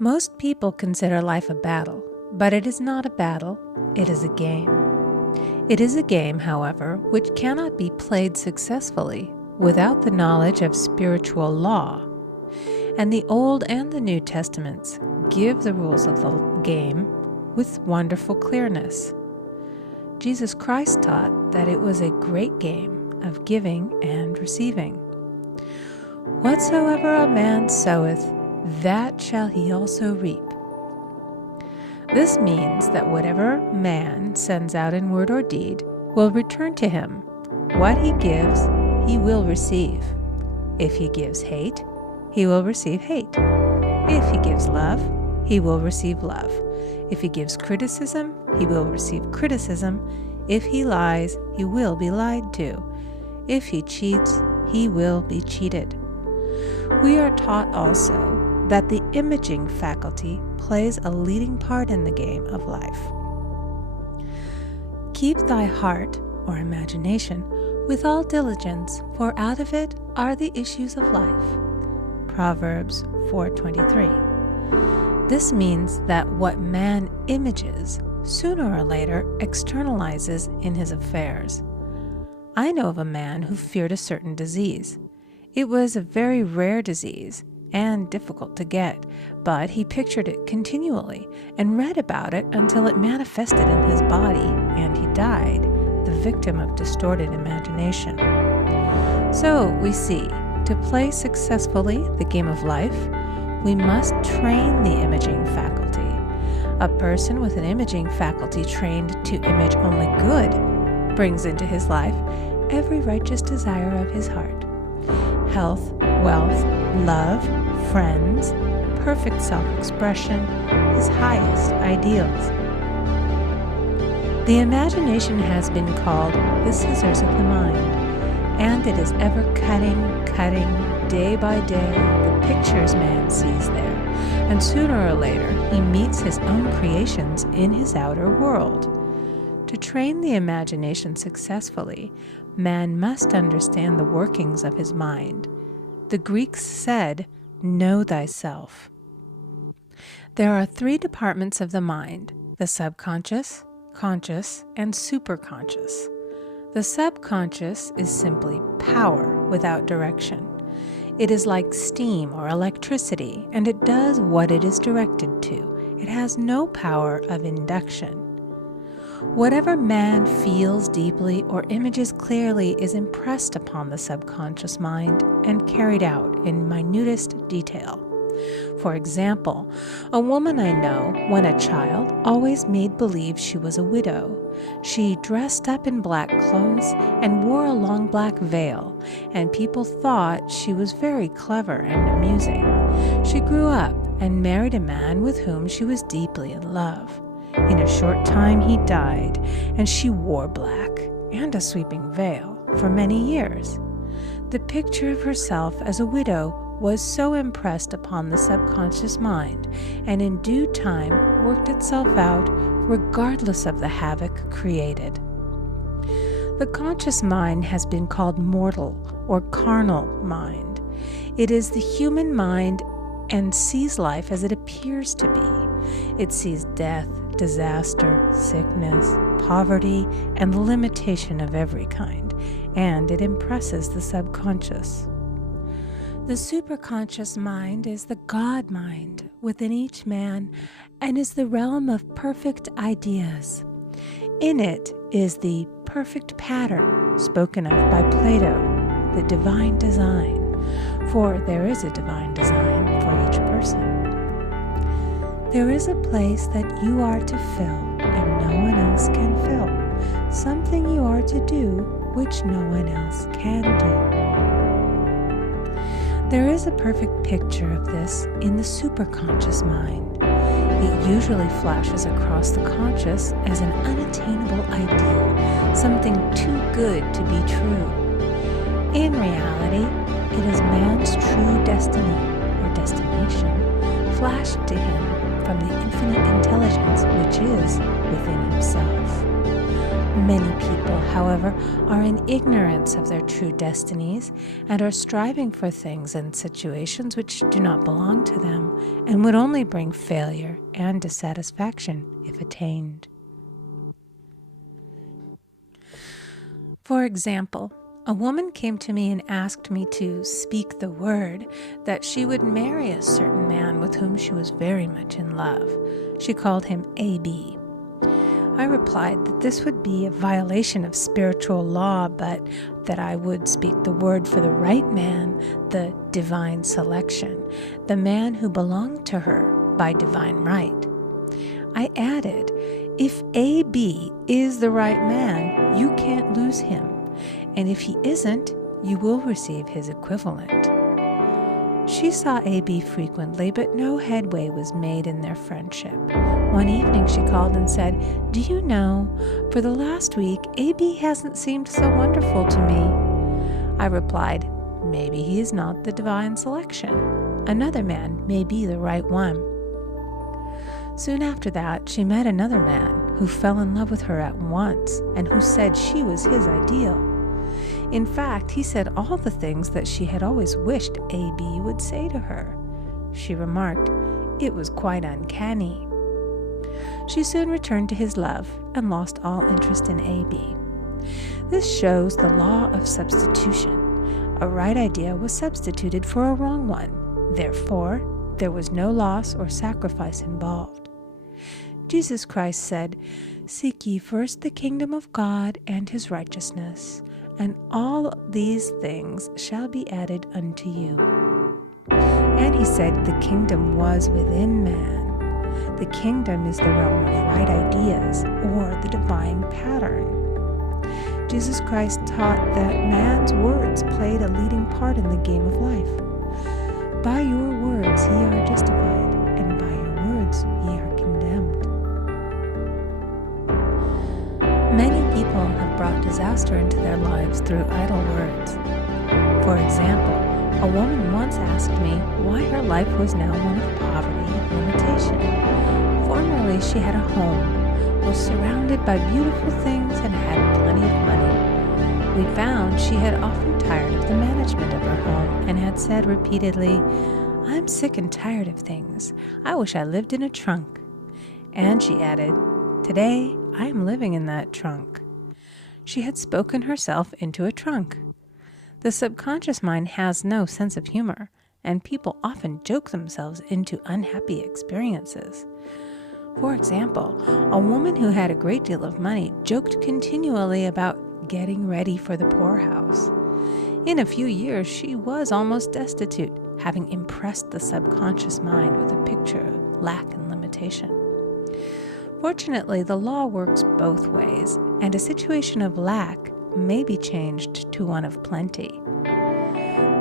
Most people consider life a battle, but it is not a battle, it is a game. It is a game, however, which cannot be played successfully without the knowledge of spiritual law. And the Old and the New Testaments give the rules of the game with wonderful clearness. Jesus Christ taught that it was a great game of giving and receiving. Whatsoever a man soweth, that shall he also reap. This means that whatever man sends out in word or deed will return to him. What he gives, he will receive. If he gives hate, he will receive hate. If he gives love, he will receive love. If he gives criticism, he will receive criticism. If he lies, he will be lied to. If he cheats, he will be cheated. We are taught also that the imaging faculty plays a leading part in the game of life. Keep thy heart, or imagination, with all diligence, for out of it are the issues of life. Proverbs 4:23. This means that what man images, sooner or later externalizes in his affairs. I know of a man who feared a certain disease. It was a very rare disease and difficult to get, but he pictured it continually and read about it until it manifested in his body and he died, the victim of distorted imagination. So we see, to play successfully the game of life, we must train the imaging faculty. A person with an imaging faculty trained to image only good brings into his life every righteous desire of his heart. Health, wealth, love, friends, perfect self-expression, his highest ideals. The imagination has been called the scissors of the mind, and it is ever cutting, day by day, the pictures man sees there, and sooner or later he meets his own creations in his outer world. To train the imagination successfully, man must understand the workings of his mind. The Greeks said, "Know thyself." There are three departments of the mind: the subconscious, conscious, and superconscious. The subconscious is simply power without direction. It is like steam or electricity, and it does what it is directed to. It has no power of induction. Whatever man feels deeply or images clearly is impressed upon the subconscious mind and carried out in minutest detail. For example, a woman I know, when a child, always made believe she was a widow. She dressed up in black clothes and wore a long black veil, and people thought she was very clever and amusing. She grew up and married a man with whom she was deeply in love. In a short time he died, and she wore black and a sweeping veil for many years. The picture of herself as a widow was so impressed upon the subconscious mind, and in due time worked itself out regardless of the havoc created. The conscious mind has been called mortal or carnal mind. It is the human mind and sees life as it appears to be. It sees death, disaster, sickness, poverty, and the limitation of every kind, and it impresses the subconscious. The superconscious mind is the God mind within each man and is the realm of perfect ideas. In it is the perfect pattern spoken of by Plato, the divine design, for there is a divine design for each person. There is a place that you are to fill and no one else can fill, something you are to do which no one else can do. There is a perfect picture of this in the superconscious mind. It usually flashes across the conscious as an unattainable ideal, something too good to be true. In reality, it is man's true destiny or destination flashed to him from the infinite intelligence which is within himself. Many people, however, are in ignorance of their true destinies and are striving for things and situations which do not belong to them and would only bring failure and dissatisfaction if attained. For example, a woman came to me and asked me to speak the word that she would marry a certain man with whom she was very much in love. She called him A.B. I replied that this would be a violation of spiritual law, but that I would speak the word for the right man, the divine selection, the man who belonged to her by divine right. I added, if A.B. is the right man, you can't lose him. And if he isn't, you will receive his equivalent. She saw A.B. frequently, but no headway was made in their friendship. One evening she called and said, "Do you know, for the last week, A.B. hasn't seemed so wonderful to me." I replied, "Maybe he is not the divine selection. Another man may be the right one." Soon after that, she met another man who fell in love with her at once and who said she was his ideal. In fact, he said all the things that she had always wished A.B. would say to her. She remarked, it was quite uncanny. She soon returned to his love and lost all interest in A.B. This shows the law of substitution. A right idea was substituted for a wrong one. Therefore, there was no loss or sacrifice involved. Jesus Christ said, "Seek ye first the kingdom of God and his righteousness, and all these things shall be added unto you." And he said the kingdom was within man. The kingdom is the realm of right ideas, or the divine pattern. Jesus Christ taught that man's words played a leading part in the game of life. By your words ye are justified, and by your words ye are condemned. Many people have brought disaster into their lives through idle words. For example, a woman once asked me why her life was now one of poverty and limitation. Formerly she had a home, was surrounded by beautiful things, and had plenty of money. We found she had often tired of the management of her home and had said repeatedly, "I'm sick and tired of things. I wish I lived in a trunk." And she added, "Today I am living in that trunk." She had spoken herself into a trunk. The subconscious mind has no sense of humor, and people often joke themselves into unhappy experiences. For example, a woman who had a great deal of money joked continually about getting ready for the poorhouse. In a few years, she was almost destitute, having impressed the subconscious mind with a picture of lack and limitation. Fortunately, the law works both ways, and a situation of lack may be changed to one of plenty.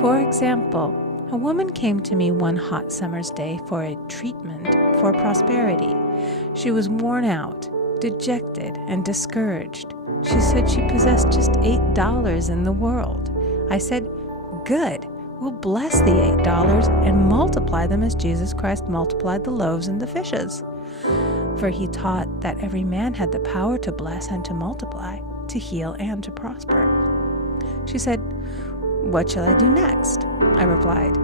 For example, a woman came to me one hot summer's day for a treatment for prosperity. She was worn out, dejected, and discouraged. She said she possessed just $8 in the world. I said, "Good, we'll bless the $8 and multiply them as Jesus Christ multiplied the loaves and the fishes." For he taught that every man had the power to bless and to multiply, to heal and to prosper. She said, "What shall I do next?" I replied,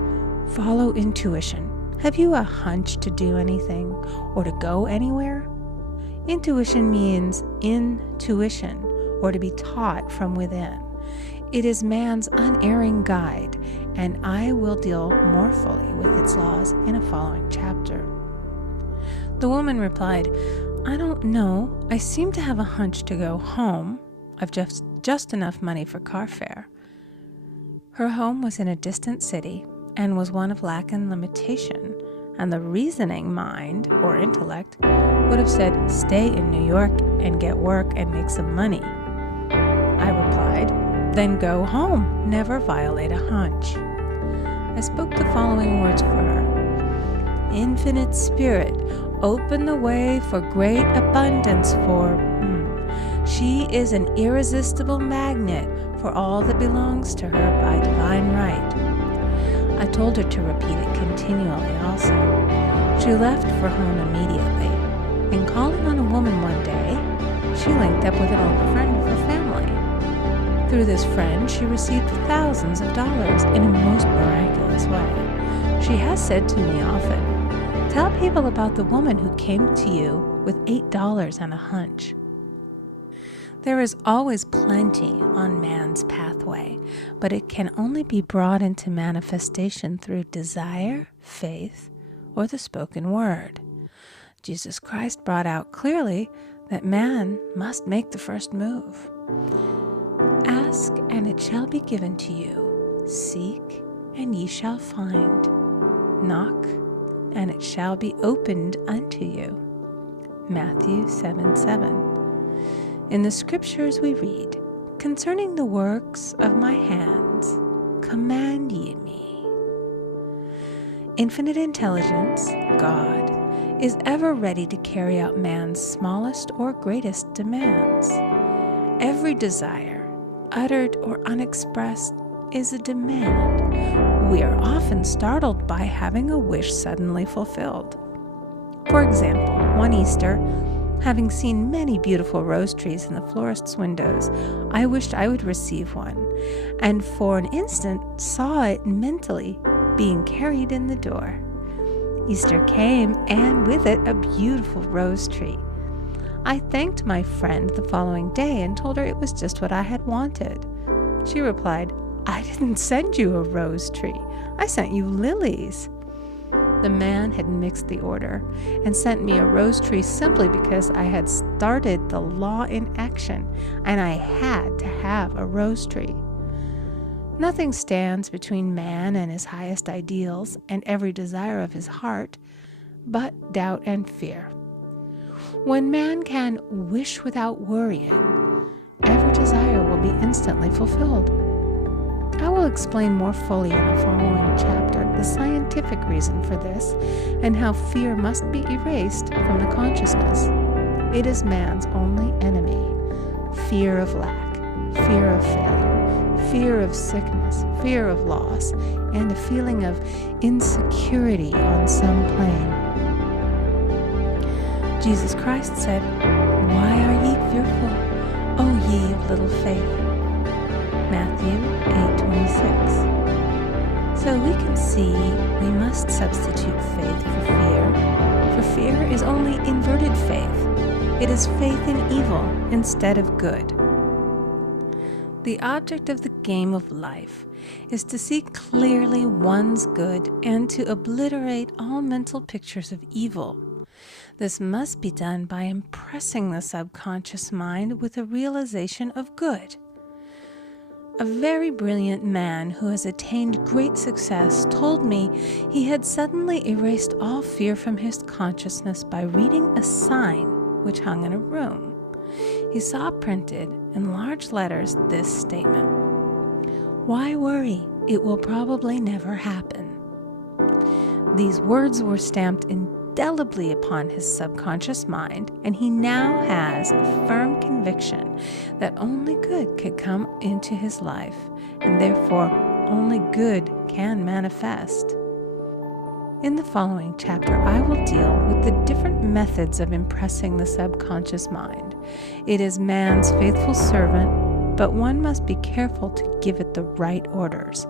"Follow intuition. Have you a hunch to do anything or to go anywhere?" Intuition means intuition, or to be taught from within. It is man's unerring guide, and I will deal more fully with its laws in a following chapter. The woman replied, "I don't know. I seem to have a hunch to go home. I've just enough money for car fare." Her home was in a distant city and was one of lack and limitation, and the reasoning mind, or intellect, would have said, "Stay in New York and get work and make some money." I replied, "Then go home. Never violate a hunch." I spoke the following words for her. "Infinite Spirit, open the way for great abundance for..." She is an irresistible magnet for all that belongs to her by divine right. I told her to repeat it continually also. She left for home immediately, and calling on a woman one day, she linked up with an old friend of her family. Through this friend, she received thousands of dollars in a most miraculous way. She has said to me often, "Tell people about the woman who came to you with $8 and a hunch." There is always plenty on man's pathway, but it can only be brought into manifestation through desire, faith, or the spoken word. Jesus Christ brought out clearly that man must make the first move. Ask, and it shall be given to you. Seek, and ye shall find. Knock, and it shall be opened unto you. Matthew 7:7. In the scriptures we read, "Concerning the works of my hands, command ye me." Infinite intelligence, God, is ever ready to carry out man's smallest or greatest demands. Every desire, uttered or unexpressed, is a demand. We are often startled by having a wish suddenly fulfilled. For example, one Easter, having seen many beautiful rose trees in the florist's windows, I wished I would receive one, and for an instant saw it mentally being carried in the door. Easter came, and with it a beautiful rose tree. I thanked my friend the following day and told her it was just what I had wanted. She replied, "I didn't send you a rose tree. I sent you lilies." The man had mixed the order and sent me a rose tree simply because I had started the law in action and I had to have a rose tree. Nothing stands between man and his highest ideals and every desire of his heart but doubt and fear. When man can wish without worrying, every desire will be instantly fulfilled. I will explain more fully in the following chapter the scientific reason for this and how fear must be erased from the consciousness. It is man's only enemy. Fear of lack, fear of failure, fear of sickness, fear of loss, and a feeling of insecurity on some plane. Jesus Christ said, "Why are ye fearful, O ye of little faith?" Matthew 8:26. So we can see we must substitute faith for fear, for fear is only inverted faith. It is faith in evil instead of good. The object of the game of life is to see clearly one's good and to obliterate all mental pictures of evil. This must be done by impressing the subconscious mind with a realization of good. A very brilliant man who has attained great success told me he had suddenly erased all fear from his consciousness by reading a sign which hung in a room. He saw printed in large letters this statement: "Why worry? It will probably never happen." These words were stamped indelibly upon his subconscious mind, and he now has a firm conviction that only good could come into his life, and therefore only good can manifest. In the following chapter, I will deal with the different methods of impressing the subconscious mind. It is man's faithful servant, but one must be careful to give it the right orders.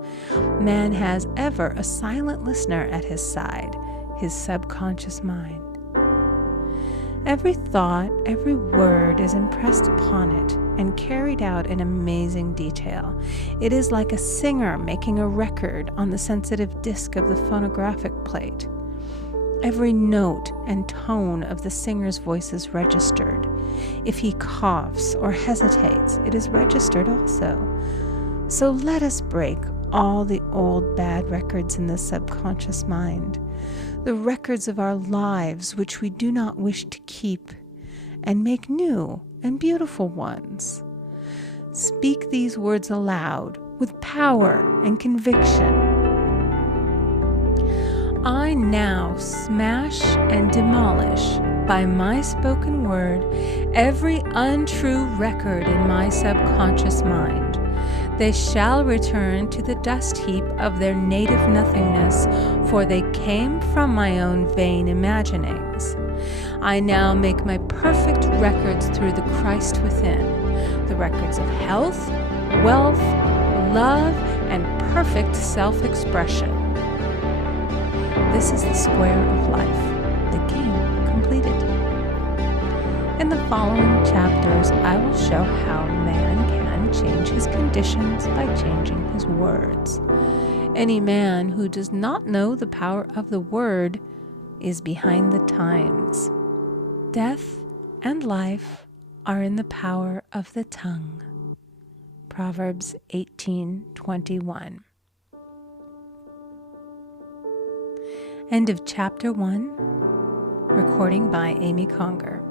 Man has ever a silent listener at his side, his subconscious mind. Every thought, every word is impressed upon it and carried out in amazing detail. It is like a singer making a record on the sensitive disc of the phonographic plate. Every note and tone of the singer's voice is registered. If he coughs or hesitates, it is registered also. So let us break all the old bad records in the subconscious mind, the records of our lives which we do not wish to keep, and make new and beautiful ones. Speak these words aloud with power and conviction. I now smash and demolish by my spoken word every untrue record in my subconscious mind. They shall return to the dust heap of their native nothingness, for they came from my own vain imaginings. I now make my perfect records through the Christ within, the records of health, wealth, love, and perfect self-expression. This is the square of life, the game completed. In the following chapters, I will show how man can change his conditions by changing his words. Any man who does not know the power of the word is behind the times. Death and life are in the power of the tongue. Proverbs 18:21. End of Chapter 1. Recording by Amy Conger.